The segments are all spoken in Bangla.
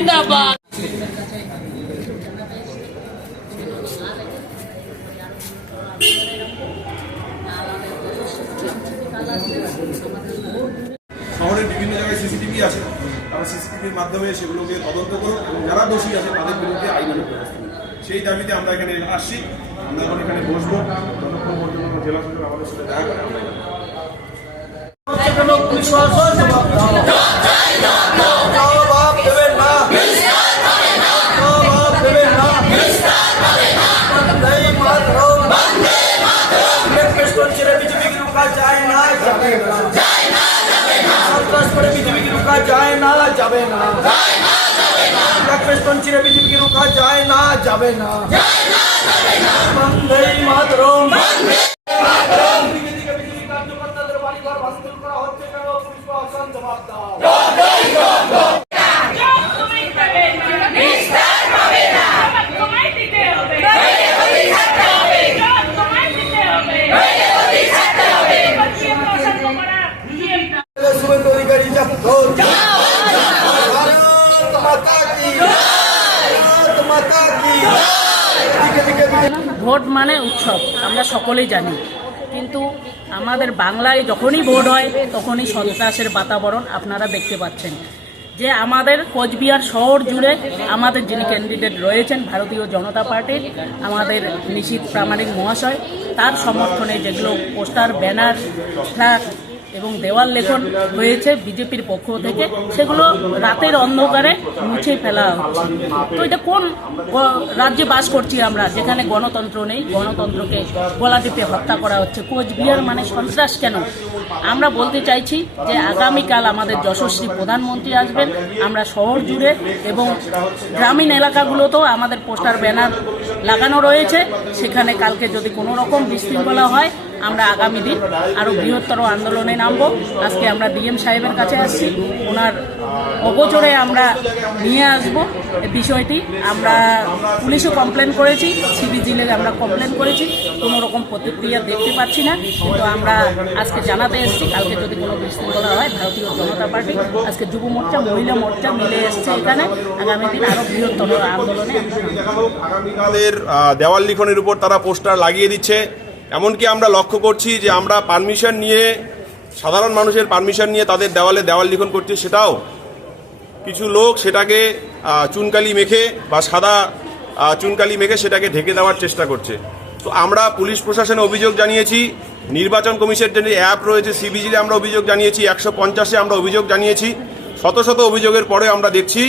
জিন্দাবাদ। শহরের বিভিন্ন জায়গায় সিসিটিভি আছে। তারা সিসিটিভির মাধ্যমে সেগুলোকে তদন্ত করুন এবং যারা দোষী আছে তাদের বিরুদ্ধে আইন সেই দাবিতে আমরা এখানে আসছি। আমরা এখন এখানে বসবো। জেলা আমাদের সাথে দেখা করে আমরা যাবে না বন্দে মাতরম দিকে দিকে বিজেপি কার্যকর্তাদের বাড়িঘর ভাঙচুর করা হচ্ছে কেন পুলিশ প্রশাসন জবাব দাও তোমায় দেবে না নিস্তার হবে না তোমায় দিতে হবে নইলে গদি ছাড়তে হবে তোমায় দিতে হবে নইলে গদি ছাড়তে হবে পশ্চিম প্রশাসন করা শুভেন্দু অধিকারী জব্দ ভারত মাতা কি ভারত মাতা কি দিকে দিকে বিজেপি ভোট মানে উৎসব, আমরা সকলেই জানি। কিন্তু আমাদের বাংলায় যখনই ভোট হয়, তখনই সন্ত্রাসের বাতাবরণ আপনারা দেখতে পাচ্ছেন। যে আমাদের কোচবিহার শহর জুড়ে আমাদের যিনি ক্যান্ডিডেট রয়েছেন, ভারতীয় জনতা পার্টির আমাদের নিশীত প্রামাণিক মহাশয়, তার সমর্থনে যেগুলো পোস্টার, ব্যানার, ফ্ল্যাগ এবং দেওয়াল লেখন হয়েছে বিজেপির পক্ষ থেকে। সেগুলো রাতের অন্ধকারে মুছে ফেলা হচ্ছে। তো এটা কোন রাজ্যে বাস করছি আমরা? যেখানে গণতন্ত্র নেই, গণতন্ত্রকে গলা দিতে হত্যা করা হচ্ছে। কোচবিহার মানে সন্ত্রাস কেন? আমরা বলতে চাইছি যে আগামীকাল আমাদের যশস্বী প্রধানমন্ত্রী আসবেন। আমরা শহর জুড়ে এবং গ্রামীণ এলাকাগুলোতেও আমাদের পোস্টার, ব্যানার লাগানো রয়েছে। সেখানে কালকে যদি কোনো রকম বিশৃঙ্খলা হয় আমরা আগামী দিন আরও বৃহত্তর আন্দোলনে নামবো। আজকে আমরা ডিএম সাহেবের কাছে আসছি। ওনার অগোচরে আমরা নিয়ে আসব বিষয়টি। আমরা পুলিশও কমপ্লেন করেছি সিবিজিলে আমরা কমপ্লেন করেছি। কোনো রকম প্রতিক্রিয়া দেখতে পাচ্ছি না। কিন্তু আমরা আজকে জানাতে এসেছি, কালকে যদি কোনো বিশৃঙ্খলা হয়, ভারতীয় জনতা পার্টি, আজকে যুব মোর্চা, মহিলা মোর্চা মিলে এসছে এখানে। আগামী দিন আরও বৃহত্তর আন্দোলনে দেওয়াল লিখনের উপর তারা পোস্টার লাগিয়ে দিচ্ছে। এমনকি আমরা লক্ষ্য করছি যে আমরা পারমিশন নিয়ে, সাধারণ মানুষের পারমিশন নিয়ে তাদের দেওয়ালে দেওয়াল লিখন করছি, সেটাও কিছু লোক সেটাকে চুনকালি মেখে বা সাদা চুনকালি মেখে সেটাকে ঢেকে দেওয়ার চেষ্টা করছে। তো আমরা পুলিশ প্রশাসনে অভিযোগ জানিয়েছি, নির্বাচন কমিশনের যে অ্যাপ রয়েছে, সিবিজিতে আমরা অভিযোগ জানিয়েছি, একশো পঞ্চাশে আমরা অভিযোগ জানিয়েছি, শত শত অভিযোগের পরে আমরা দেখছি,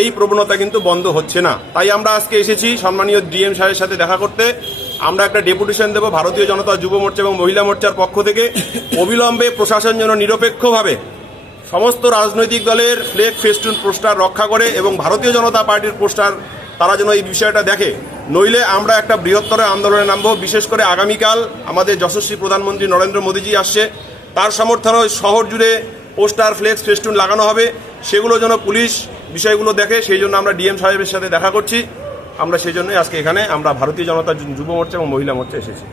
এই প্রবণতা কিন্তু বন্ধ হচ্ছে না। তাই আমরা আজকে এসেছি, সম্মানীয় ডিএম সাহেবের সাথে দেখা করতে। আমরা একটা ডেপুটেশন দেবো ভারতীয় জনতা যুব মোর্চা এবং মহিলা মোর্চার পক্ষ থেকে। অবিলম্বে প্রশাসন যেন নিরপেক্ষভাবে সমস্ত রাজনৈতিক দলের ফ্লেগ ফেস্টুন পোস্টার রক্ষা করে এবং ভারতীয় জনতা পার্টির পোস্টার তারা যেন এই বিষয়টা দেখে। নইলে আমরা একটা বৃহত্তর আন্দোলনে নামবো। বিশেষ করে আগামীকাল আমাদের যশস্বী প্রধানমন্ত্রী নরেন্দ্র মোদীজি আসছে। তার সমর্থনে শহর জুড়ে পোস্টার ফ্লেক্স ফেস্টুন লাগানো হবে। সেগুলো যেন পুলিশ বিষয়গুলো দেখে, সেই জন্য আমরা ডিএম সাহেবের সাথে দেখা করছি। আমরা সেই জন্যই আজকে এখানে আমরা ভারতীয় জনতা যুব মোর্চা এবং মহিলা মোর্চা এসেছি।